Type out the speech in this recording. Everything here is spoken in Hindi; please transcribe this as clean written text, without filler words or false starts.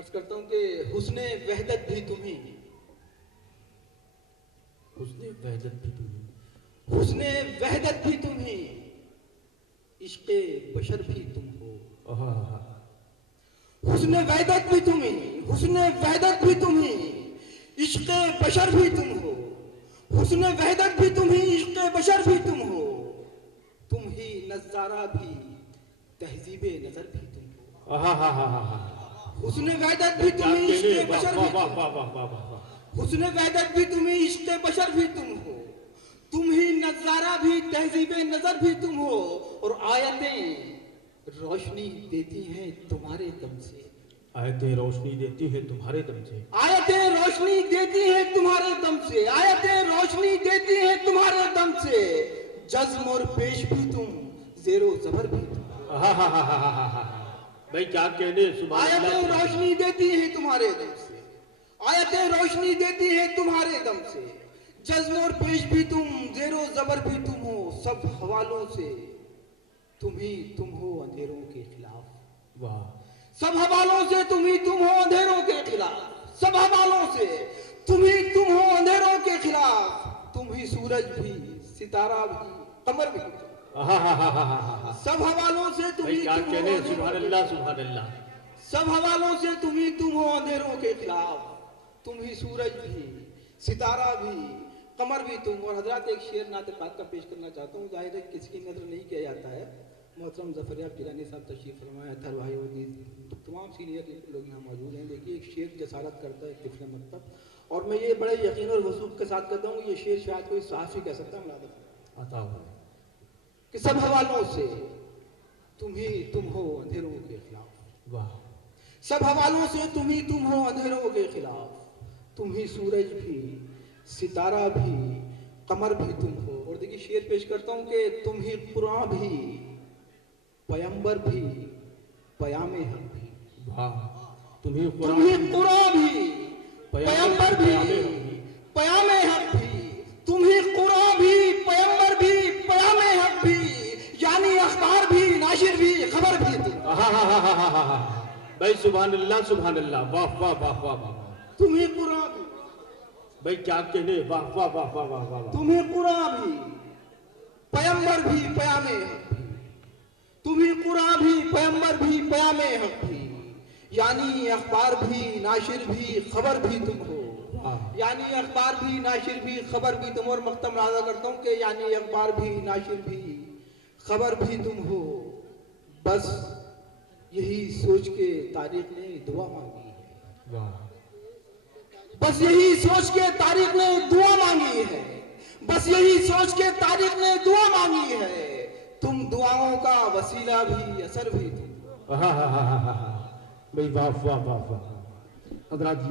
अर्ज करता हूँ कि हुस्ने वहदत भी तुम्ही, हुस्ने वहदत भी तुम्ही, हुस्ने वहदत भी तुम्ही, इश्क़े बशर भी तुम हो। हुस्ने वहदत भी तुम्ही, हुस्ने वहदत भी तुम्ही, इश्क़े बशर भी तुम हो। हुस्ने वहदत भी तुम्ही, इश्क़े बशर भी तुम हो। तुम ही नज़ारा भी, तहज़ीबे नजर भी तुम हो। हुस्ने वहदत भी तुम्ही, इश्क़े बशर भी तुम हो। हुस्ने वहदत भी तुम्ही, इश्क़े बशर भी तुम हो। तुम ही नज़ारा भी, तहज़ीबे नजर भी तुम हो। और आयतें रोशनी देती हैं तुम्हारे दम से, आयतें रोशनी देती है तुम्हारे दम से, आयतें रोशनी देती हैं तुम्हारे दम से, आयतें रोशनी देती हैं तुम्हारे दम से। जज्म और पेश भी तुम, जेरो जबर भी तुम। भाई क्या कहने, सुभान अल्लाह। आयतें रोशनी देती हैं तुम्हारे दम से, आयतें रोशनी देती हैं तुम्हारे दम से। जज्म और पेश भी तुम, जेरो जबर भी तुम हो। सब हवालों से तुम ही तुम हो अंधेरों के खिलाफ। वाह। सब हवालों से तुम ही तुम हो अंधेरों के खिलाफ। सब हवालों से तुम ही तुम हो अंधेरों के खिलाफ। तुम ही सूरज भी, सितारा भी, कमर भी। सब हवालों से तुम ही क्या तुम हो कहने, अंधेरों सुभान के अल्लाह, खिलाफ। सुभान अल्लाह। सब हवालों से तुम ही तुम हो अंधेरों के खिलाफ। तुम ही सूरज भी, सितारा भी, कमर भी तुम। और हजरात एक शेर नाते पाक का पेश करना चाहता हूँ। जाहिर है किसी की नजर नहीं किया जाता है। मोहतरम ज़फ़रयाब गिलानी साहब तशरीफ़ फरमाया, अतर भाई और तमाम सीनियर लोग यहाँ मौजूद हैं। देखिए एक शेर जसारत करता है तिफ़्ल मकतब, और मैं ये बड़े यकीन और वसूख के साथ कहता हूँ ये शेर शायद कोई सहाफ़ी कह सकता है मुलादफ़ अता हो कि सब हवालों से तुम ही तुम हो अंधेरों के खिलाफ। वाह। सब हवालों से तुम ही तुम हो अंधेरों के खिलाफ। तुम ही सूरज भी, सितारा भी, कमर भी तुम हो। और देखिए शेर पेश करता हूँ कि तुम ही कुरान भी, पैगंबर भी, पयामे हक भी। वाह। तुम ही तुम ही कुरान भी, पैगंबर भी, पयामे हक भी। तुम ही कुरान भी, पैगंबर भी, पयामे हक भी। यानी अखबार भी, नाशिर भी, खबर भी तुम। भाई सुभान अल्लाह, सुभान अल्लाह। वाह वाह वाह वाह वाह। तुम ही कुरान भी, भाई क्या कहने, वाह वाह वाह वाह वाह वाह। तुम ही कुरान भी, पैगंबर भी, पयामे हक भी। तुम ही कुरान भी, पैगंबर भी, पयामे हक भी। यानी अखबार भी, नाशिर भी, खबर भी तुम हो। यानी अखबार भी, नाशिर भी, खबर भी तुम। और मख्तम राजा करता हूँ कि यानी अखबार भी, नाशिर भी, खबर भी तुम हो। बस यही सोच के तारीख ने दुआ मांगी है। वाह। बस यही सोच के तारीख ने दुआ मांगी है। बस यही सोच के तारीख ने दुआ मांगी है। तुम दुआओं का वसीला भी, असर भी तुम। भाई वाह वाह वाह वाह। हजरात